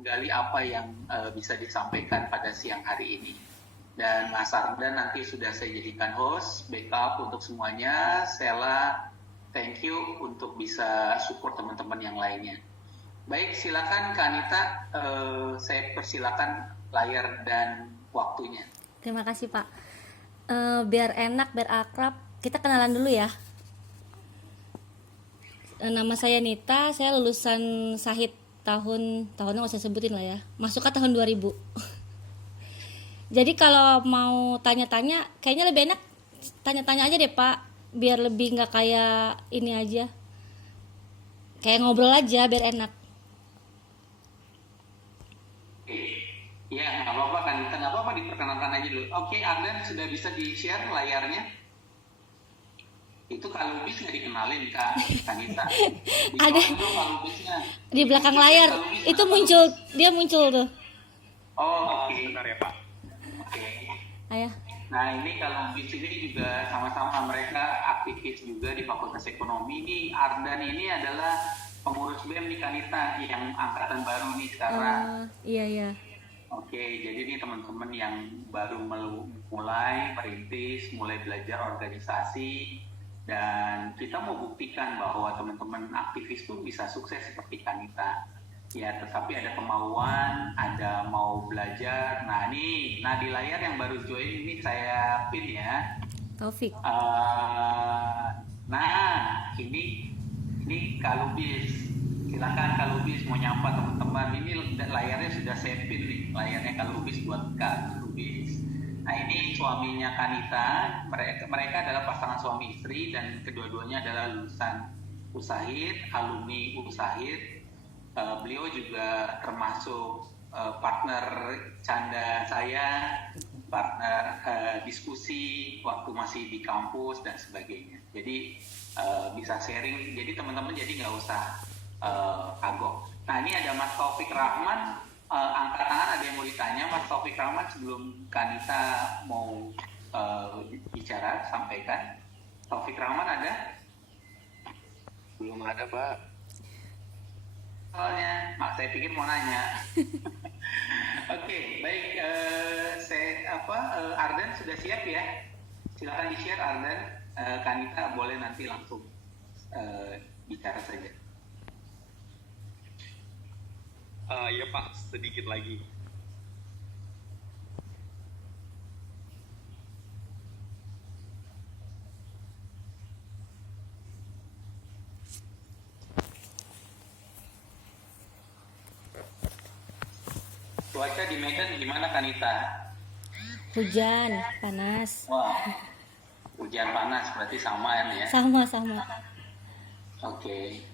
gali apa yang bisa disampaikan pada siang hari ini. Dan Mas Ardan nanti sudah saya jadikan host, backup untuk semuanya. Sela, thank you untuk bisa support teman-teman yang lainnya. Baik, silakan Kak Anita, saya persilakan layar dan waktunya. Terima kasih Pak. Biar enak, biar akrab, kita kenalan dulu ya. Nama saya Nita, saya lulusan Sahid tahunnya nggak usah sebutin lah ya. Masuk ke tahun 2000. Jadi kalau mau tanya-tanya, kayaknya lebih enak tanya-tanya aja deh Pak, biar lebih nggak kayak ini aja. Kayak ngobrol aja biar enak. Ya, nggak apa-apa kan, nggak apa-apa diperkenalkan aja dulu. Oke, Ardan sudah bisa di-share layarnya. Itu Kalubis nggak dikenalin Kak Kanita. Ada di belakang layar. Itu muncul, dia muncul tuh. Oh, oke. Bentar ya Pak. Oke. Ayah. Nah ini Kalubis ini juga sama-sama mereka aktivis juga di Fakultas Ekonomi. Ini Ardan ini adalah pengurus BEM di Kanita yang angkatan baru nih sekarang. Iya. Oke, jadi ini teman-teman yang baru mulai merintis, mulai belajar organisasi, dan kita mau buktikan bahwa teman-teman aktivis pun bisa sukses seperti Kanita. Ya, tetapi ada kemauan, ada mau belajar. Nah, di layar yang baru join ini saya pin ya. Taufik. Nah, ini Kalubis. Silakan Kalubis mau nyapa teman-teman. Ini layarnya sudah saya pin nih, layarnya Kalubis buat Kalubis. Nah ini suaminya Kanita, mereka adalah pasangan suami istri dan kedua-duanya adalah lulusan Usahid, alumni Usahid. Beliau juga termasuk partner canda saya, partner diskusi waktu masih di kampus dan sebagainya. Jadi bisa sharing, jadi teman-teman jadi nggak usah kagok. Nah ini ada Mas Taufik Rahman. Angkat tangan, ada yang mau ditanya Mas Taufik Rahman sebelum Kanita mau bicara, sampaikan. Taufik Rahman ada? Belum ada Pak. Soalnya, saya pikir mau nanya. Oke, baik. Ardan sudah siap ya? Silakan di-share Ardan. Kanita boleh nanti langsung bicara saja. Iya Pak, sedikit lagi. Cuaca di Medan gimana Kanita? Hujan, panas. Wah, hujan panas berarti sama ya? Sama. Oke.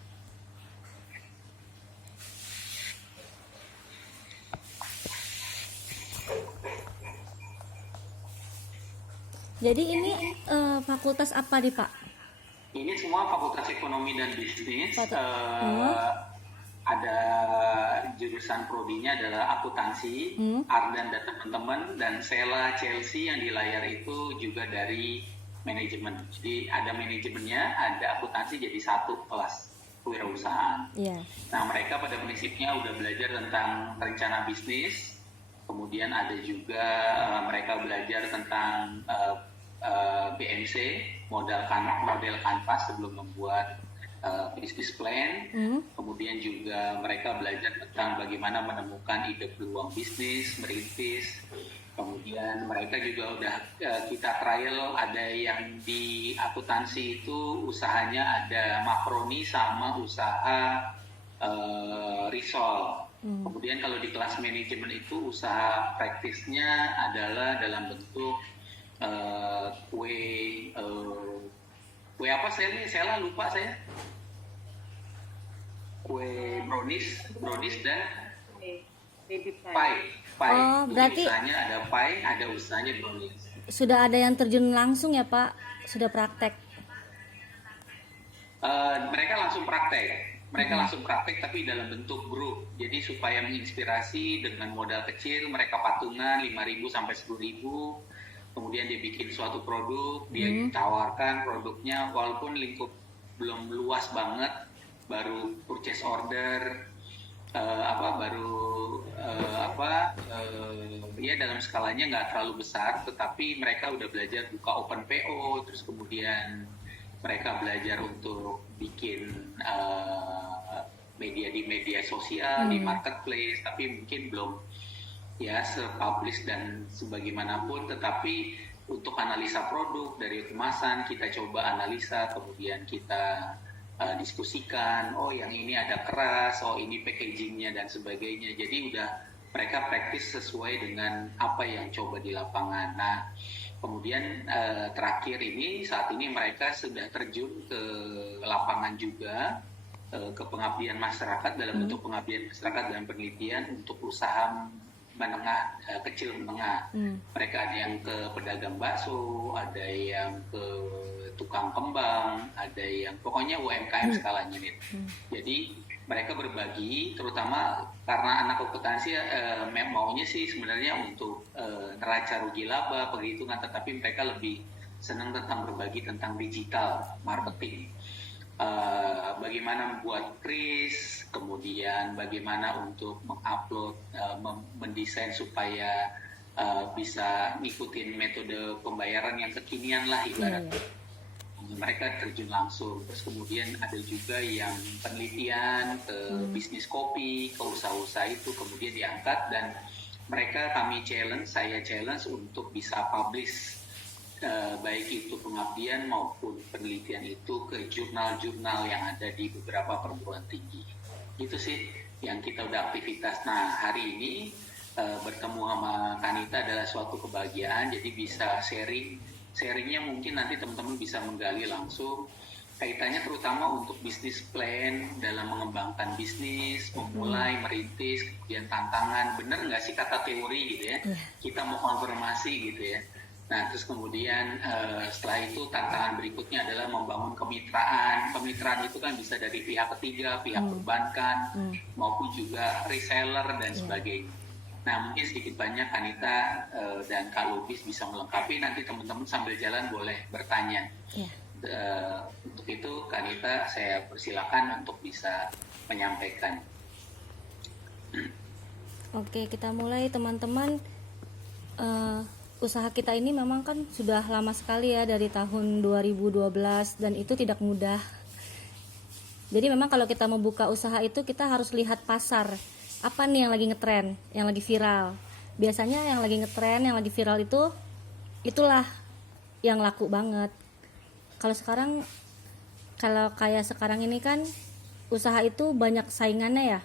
Jadi ini fakultas apa nih Pak? Ini semua Fakultas Ekonomi dan Bisnis. Ada jurusan prodinya adalah akuntansi. Ardan dan teman-teman, dan Sela Chelsea yang di layar itu juga dari manajemen. Jadi ada manajemennya, ada akuntansi, jadi satu kelas kewirausahaan. Yeah. Nah mereka pada prinsipnya udah belajar tentang rencana bisnis. Kemudian ada juga mereka belajar tentang BMC, model kanvas sebelum membuat business plan. Kemudian juga mereka belajar tentang bagaimana menemukan ide peluang bisnis, merintis. Kemudian mereka juga udah kita trial, ada yang di akuntansi itu usahanya ada makroni sama usaha risol. Kemudian kalau di kelas manajemen itu usaha praktisnya adalah dalam bentuk kue apa saya lupa saya. Kue brownies dan pie. Oh, berarti usahanya ada pie, ada usahanya brownies. Sudah ada yang terjun langsung ya Pak? Sudah praktek? Mereka langsung praktek tapi dalam bentuk grup. Jadi supaya menginspirasi dengan modal kecil, mereka patungan 5.000 sampai 10.000. Kemudian dia bikin suatu produk, dia tawarkan produknya walaupun lingkup belum luas banget, baru purchase order, baru ya dalam skalanya nggak terlalu besar, tetapi mereka udah belajar buka open PO, terus kemudian mereka belajar untuk bikin media di media sosial, di marketplace, tapi mungkin belum ya se-publish dan sebagaimanapun. Tetapi untuk analisa produk dari kemasan kita coba analisa, kemudian kita diskusikan, oh yang ini ada keras, oh ini packagingnya dan sebagainya. Jadi udah mereka praktis sesuai dengan apa yang coba di lapangan. Nah, kemudian terakhir ini saat ini mereka sudah terjun ke lapangan juga, ke pengabdian masyarakat dalam bentuk pengabdian masyarakat dalam penelitian untuk usaha menengah, kecil menengah. Mereka ada yang ke pedagang bakso, ada yang ke tukang kembang, ada yang pokoknya UMKM skalanya nih. Jadi mereka berbagi, terutama karena anak akuntansi maunya sih sebenarnya untuk neraca rugi laba, perhitungan, tetapi mereka lebih senang tentang berbagi tentang digital marketing. Bagaimana membuat kris, kemudian bagaimana untuk mengupload, mendesain supaya bisa ngikutin metode pembayaran yang kekinian lah ibaratnya. Mereka terjun langsung. Terus kemudian ada juga yang penelitian ke bisnis kopi, ke usaha-usaha itu kemudian diangkat, dan mereka saya challenge untuk bisa publish baik itu pengabdian maupun penelitian itu ke jurnal-jurnal yang ada di beberapa perguruan tinggi. Itu sih yang kita udah aktivitas. Nah, hari ini bertemu sama Kanita adalah suatu kebahagiaan, jadi bisa sharingnya mungkin nanti teman-teman bisa menggali langsung kaitannya terutama untuk bisnis plan dalam mengembangkan bisnis, memulai, merintis, kemudian tantangan, bener nggak sih kata teori gitu ya, kita mau konfirmasi gitu ya. Nah, terus kemudian setelah itu tantangan berikutnya adalah membangun kemitraan. Kemitraan itu kan bisa dari pihak ketiga, pihak perbankan, maupun juga reseller dan sebagainya. Nah, mungkin sedikit banyak Kanita dan Kak Lubis bisa melengkapi. Nanti teman-teman sambil jalan boleh bertanya. Untuk itu Kanita saya persilakan untuk bisa menyampaikan. Oke, kita mulai teman-teman. Usaha kita ini memang kan sudah lama sekali ya, dari tahun 2012, dan itu tidak mudah. Jadi memang kalau kita mau buka usaha itu kita harus lihat pasar. Apa nih yang lagi ngetren, yang lagi viral. Biasanya yang lagi ngetren, yang lagi viral itulah yang laku banget. Kalau kayak sekarang ini kan usaha itu banyak saingannya ya.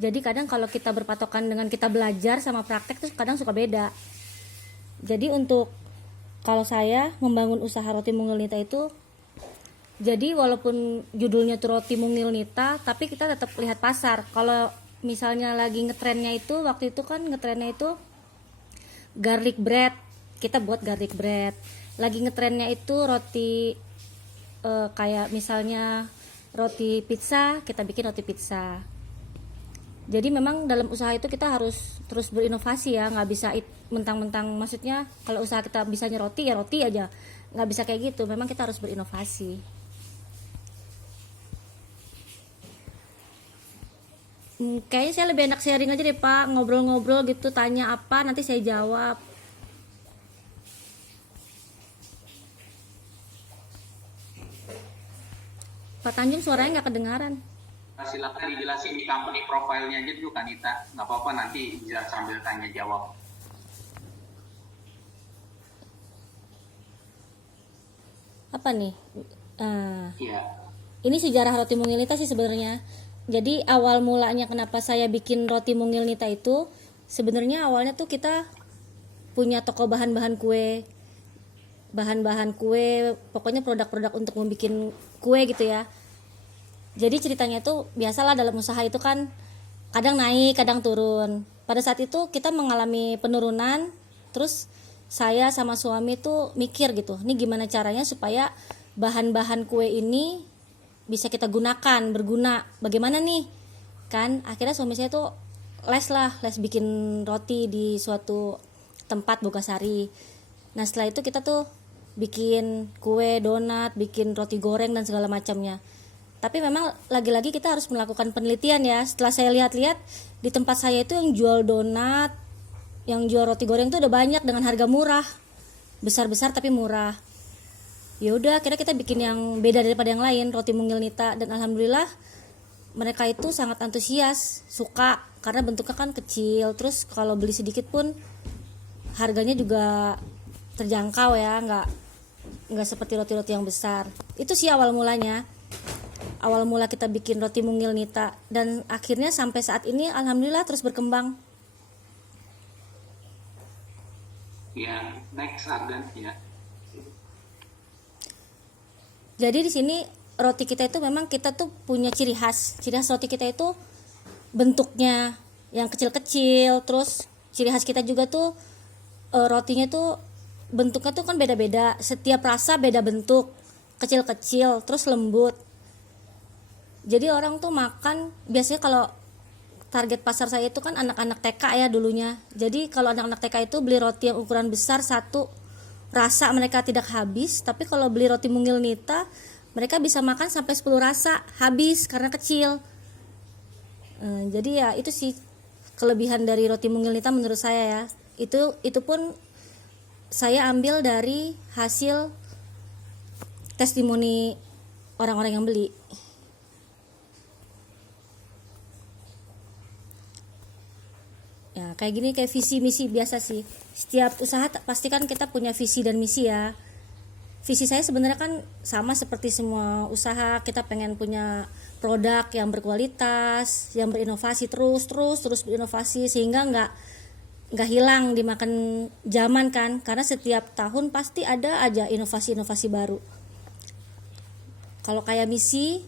Jadi kadang kalau kita berpatokan dengan kita belajar sama praktek tuh kadang suka beda. Jadi kalau saya membangun usaha roti mungil Nita itu, jadi walaupun judulnya tuh roti mungil Nita, tapi kita tetap lihat pasar. Kalau misalnya lagi ngetrennya itu, waktu itu kan ngetrennya itu garlic bread, kita buat garlic bread. Lagi ngetrennya itu roti kayak misalnya roti pizza, kita bikin roti pizza. Jadi memang dalam usaha itu kita harus terus berinovasi ya, nggak bisa mentang-mentang, maksudnya kalau usaha kita bisanya roti ya roti aja, nggak bisa kayak gitu. Memang kita harus berinovasi. Kayaknya saya lebih enak sharing aja deh Pak, ngobrol-ngobrol gitu, tanya apa nanti saya jawab. Pak Tanjung suaranya nggak kedengaran. Silakan dijelasin di company profile-nya aja dulu Kanita, nggak apa-apa, nanti bisa sambil tanya jawab. Apa nih? Iya. Ini sejarah roti mungil Nita sih sebenarnya. Jadi awal mulanya kenapa saya bikin roti mungil Nita itu, sebenarnya awalnya tuh kita punya toko bahan-bahan kue, pokoknya produk-produk untuk membuat kue gitu ya. Jadi ceritanya tuh biasalah dalam usaha itu kan kadang naik, kadang turun. Pada saat itu kita mengalami penurunan, terus saya sama suami tuh mikir gitu, ini gimana caranya supaya bahan-bahan kue ini bisa kita gunakan, berguna. Bagaimana nih? Kan akhirnya suami saya tuh les bikin roti di suatu tempat Bogasari. Nah setelah itu kita tuh bikin kue, donat, bikin roti goreng dan segala macamnya. Tapi memang lagi-lagi kita harus melakukan penelitian ya. Setelah saya lihat-lihat, di tempat saya itu yang jual donat, yang jual roti goreng tuh udah banyak dengan harga murah, besar-besar tapi murah. Ya udah, akhirnya kita bikin yang beda daripada yang lain, roti mungil Nita, dan alhamdulillah mereka itu sangat antusias, suka karena bentuknya kan kecil, terus kalau beli sedikit pun harganya juga terjangkau ya, nggak seperti roti-roti yang besar. Itu sih awal mulanya, awal mula kita bikin roti mungil Nita, dan akhirnya sampai saat ini alhamdulillah terus berkembang. Ya, next Ardan ya. Jadi di sini roti kita itu memang kita tuh punya ciri khas roti kita itu bentuknya yang kecil-kecil, terus ciri khas kita juga tuh rotinya tuh bentuknya tuh kan beda-beda, setiap rasa beda bentuk, kecil-kecil terus lembut. Jadi orang tuh makan, biasanya kalau target pasar saya itu kan anak-anak TK ya dulunya. Jadi kalau anak-anak TK itu beli roti yang ukuran besar satu, rasa mereka tidak habis. Tapi kalau beli roti mungil Nita, mereka bisa makan sampai 10 rasa habis karena kecil. Jadi ya itu sih kelebihan dari roti mungil Nita menurut saya ya. Itu pun saya ambil dari hasil testimoni orang-orang yang beli. Ya, kayak gini, kayak visi misi biasa sih. Setiap usaha pastikan kita punya visi dan misi ya. Visi saya sebenarnya kan sama seperti semua usaha, kita pengen punya produk yang berkualitas, yang berinovasi terus berinovasi sehingga nggak hilang dimakan zaman kan, karena setiap tahun pasti ada aja inovasi-inovasi baru. Kalau kayak misi,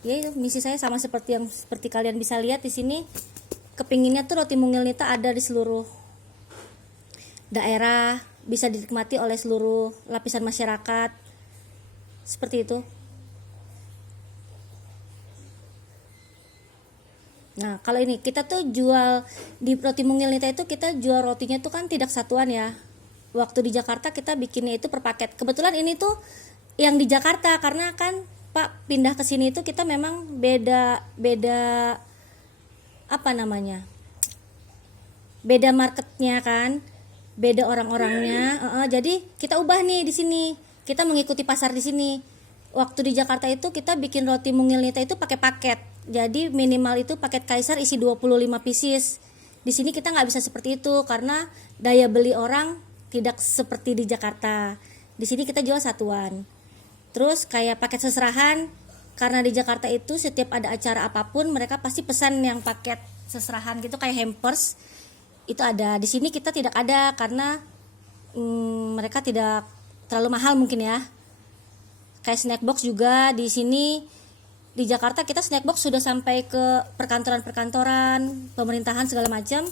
ya misi saya sama seperti kalian bisa lihat di sini. Kepinginnya tuh roti mungil Nita ada di seluruh daerah, bisa dinikmati oleh seluruh lapisan masyarakat, seperti itu. Nah kalau ini kita tuh jual di roti mungil Nita itu, kita jual rotinya tuh kan tidak satuan ya. Waktu di Jakarta kita bikinnya itu per paket. Kebetulan ini tuh yang di Jakarta, karena kan Pak pindah ke sini itu kita memang beda apa namanya, beda marketnya kan, beda orang-orangnya. Jadi kita ubah nih di sini, kita mengikuti pasar di sini. Waktu di Jakarta itu kita bikin roti mungil Nita itu pakai paket, jadi minimal itu paket Kaisar isi 25 pieces. Di sini kita nggak bisa seperti itu karena daya beli orang tidak seperti di Jakarta. Di sini kita jual satuan. Terus kayak paket seserahan, karena di Jakarta itu setiap ada acara apapun mereka pasti pesan yang paket seserahan gitu, kayak hampers itu ada. Di sini kita tidak ada karena mereka tidak terlalu mahal mungkin ya. Kayak snack box juga di sini di Jakarta kita snack box sudah sampai ke perkantoran-perkantoran, pemerintahan segala macam.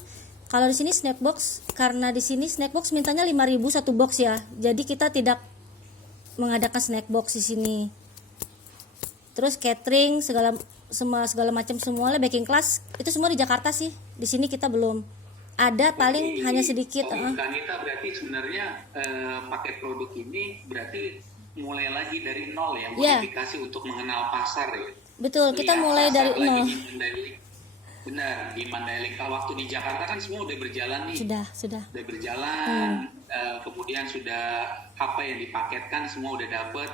Kalau di sini snack box, karena di sini snack box mintanya 5.000 satu box ya. Jadi kita tidak mengadakan snack box di sini. Terus catering segala macam semuanya, baking class itu semua di Jakarta sih. Di sini kita belum ada, paling hanya sedikit. Kanita berarti sebenarnya pakai produk ini berarti mulai lagi dari nol ya, modifikasi untuk mengenal pasar ya. Betul, kita mulai dari nol. Benar, di Mandalika waktu di Jakarta kan semua udah berjalan nih. Sudah berjalan. Kemudian sudah apa yang dipaketkan semua udah dapet.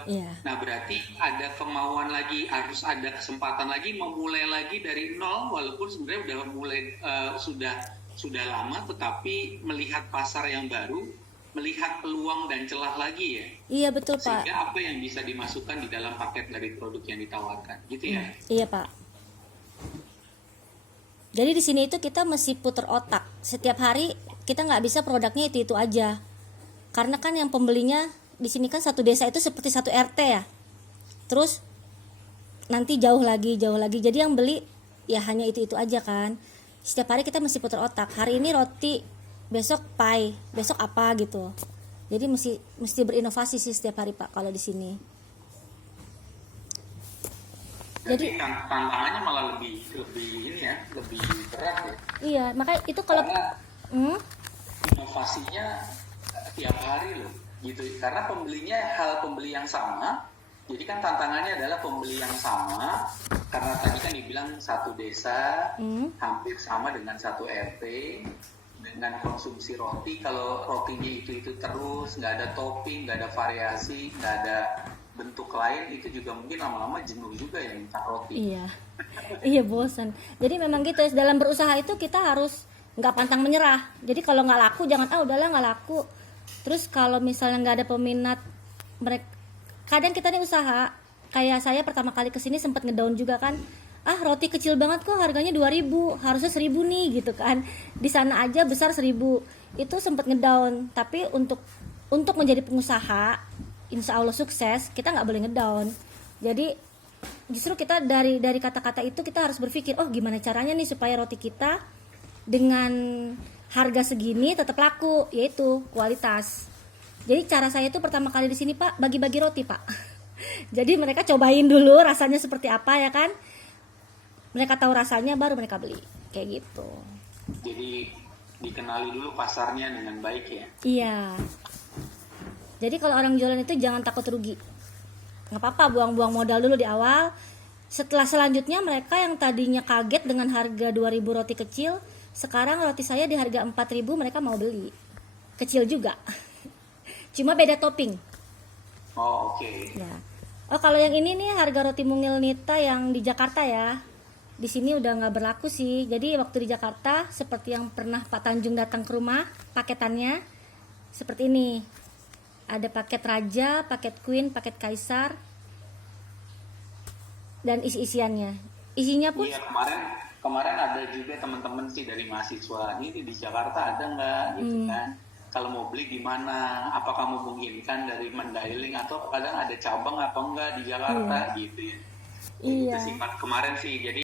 Nah berarti ada kemauan lagi, harus ada kesempatan lagi memulai lagi dari nol, walaupun sebenarnya udah mulai sudah lama, tetapi melihat pasar yang baru, melihat peluang dan celah lagi ya. Iya betul Pak. Sehingga apa yang bisa dimasukkan di dalam paket dari produk yang ditawarkan, gitu ya? Iya Pak. Jadi di sini itu kita mesti putar otak. Setiap hari kita nggak bisa produknya itu aja. Karena kan yang pembelinya di sini kan satu desa itu seperti satu RT ya. Terus nanti jauh lagi. Jadi yang beli ya hanya itu aja kan. Setiap hari kita mesti putar otak. Hari ini roti, besok pie, besok apa gitu. Jadi mesti berinovasi sih setiap hari Pak kalau di sini. Jadi tantangannya malah lebih ini ya, lebih berat ya. Iya, makanya itu kalau inovasinya tiap hari loh, gitu. Karena pembeli yang sama, jadi kan tantangannya adalah pembeli yang sama, karena tadi kan dibilang satu desa Hmm. hampir sama dengan satu RT dengan konsumsi roti. Kalau rotinya itu terus, nggak ada topping, nggak ada variasi, nggak ada bentuk lain, itu juga mungkin lama-lama jenuh juga ya minta roti. Iya, iya bosan. Jadi memang gitu, dalam berusaha itu kita harus nggak pantang menyerah. Jadi kalau nggak laku jangan udahlah nggak laku. Terus kalau misalnya nggak ada peminat, mereka kadang kita nih usaha. Kayak saya pertama kali kesini sempat ngedown juga kan. Roti kecil banget kok harganya 2.000, harusnya 1.000 nih gitu kan. Di sana aja besar 1.000. Itu sempat ngedown. Tapi untuk menjadi pengusaha, insya Allah sukses, kita nggak boleh ngedown. Jadi justru kita dari kata-kata itu kita harus berpikir, oh gimana caranya nih supaya roti kita dengan harga segini tetap laku, yaitu kualitas. Jadi cara saya itu pertama kali di sini Pak, bagi-bagi roti Pak. Jadi mereka cobain dulu rasanya seperti apa ya kan. Mereka tahu rasanya baru mereka beli, kayak gitu. Jadi dikenali dulu pasarnya dengan baik ya. Iya. Jadi kalau orang jualan itu jangan takut rugi. Nggak apa-apa buang-buang modal dulu di awal. Setelah selanjutnya mereka yang tadinya kaget dengan harga 2.000 roti kecil, sekarang roti saya di harga 4.000 mereka mau beli. Kecil juga. Cuma beda topping. Oh oke. Ya. Oh kalau yang ini nih harga roti mungil Nita yang di Jakarta ya. Di sini udah nggak berlaku sih. Jadi waktu di Jakarta seperti yang pernah Pak Tanjung datang ke rumah, paketannya seperti ini. Ada paket raja, paket queen, paket kaisar, dan isi-isiannya. Isinya pun Iya kemarin ada juga teman-teman sih dari mahasiswa ini di Jakarta ada nggak gitu kan? Kalau mau beli gimana? Apakah memungkinkan dari Mandailing atau kadang ada cabang apa enggak di Jakarta gitu ya? Itu iya. sih Pak, kemarin sih. Jadi